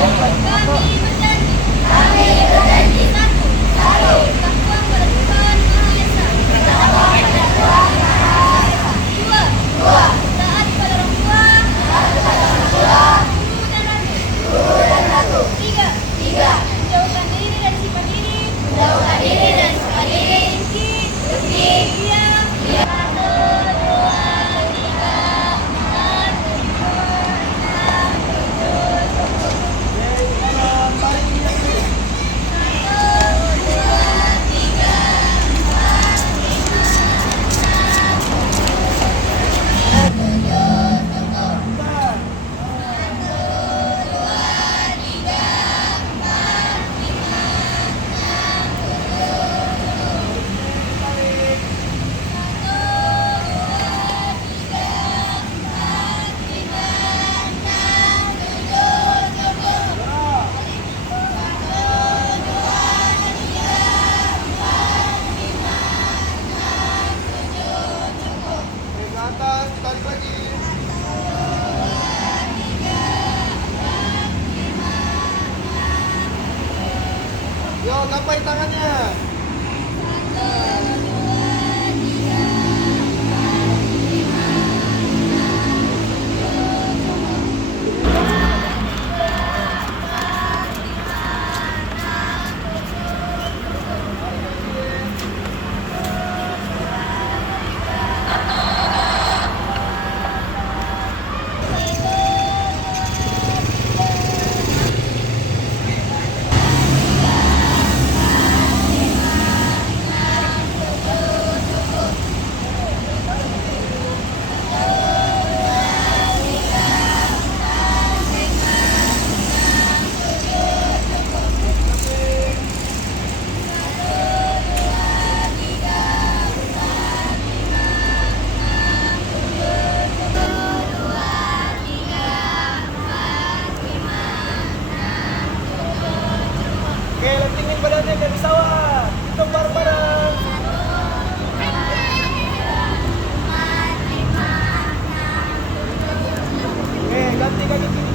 Kami berjanji. Kami berjanji. Satu. Satu. Takwa pada Tuhan Maha Esa. Takwa pada Tuhan Maha Esa. Dua. Dua. Taat pada orang tua. Taat pada orang tua. Guru dan ratu. Guru dan ratu. Tiga. Tiga. Menjauhkan diri dari sifat ini. Menjauhkan diri dari sifat ini. Dengki. Dengki. Dia. Dia. Satu, dua, tiga, empat, lima, enam, tujuh, sepuluh. Yo, gapai tangannya. Oke, lentingin badannya dari sawah. Hitung bareng-bareng. Oke, ganti kaki kiri.